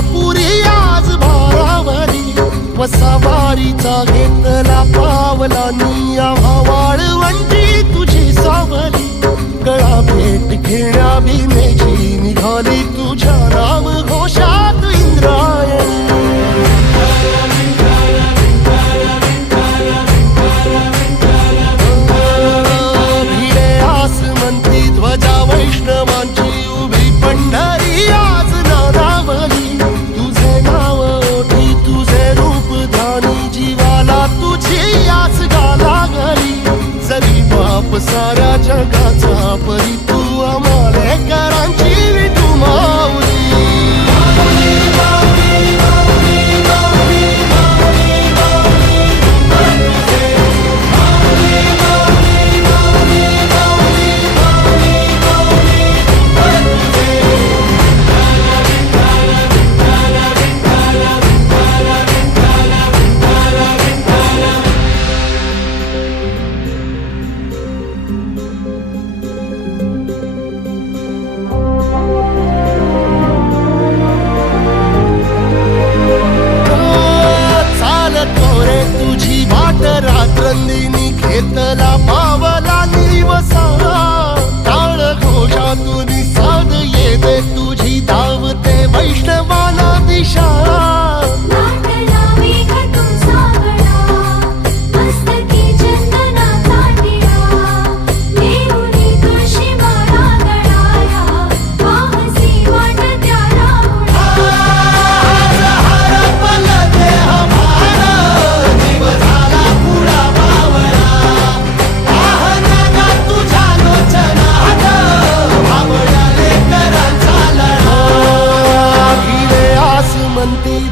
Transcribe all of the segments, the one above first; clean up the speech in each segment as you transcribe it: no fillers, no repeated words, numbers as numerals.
तुळजापुरी आज भारावरी वसावारीचा घेतला पावला निया वाळवंटी तुझी सावली गळा भेट घेण्या भीमेची निघाली तुझ्या नाम घोषात इंद्रायणी भिडे आसमंती ध्वजा वैष्णवांची उभी पंढरी आज नादावली तुझे नाव ओठी तुझे रूप ध्यानी जीवाला तुझी आस गाला गली जरी बाप साऱ्या जगाचा परी तू आमालेकरांची विठू माऊली रात्रंदिनी घेतला पावला निवसा टाळ घोषातून साध येते तुझी धावते वैष्णवाला दिशा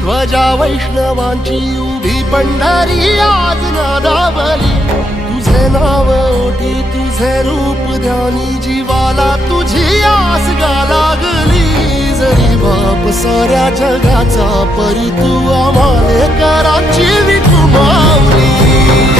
ध्वजा वैष्णवांची उभी पंढरी आज नादावली तुझे नाव ओठी तुझे रूप ध्यानी जीवाला तुझी आस गा लागली जरी बाप साऱ्या जगाचा परी तू आमालेकरांची विठू माऊली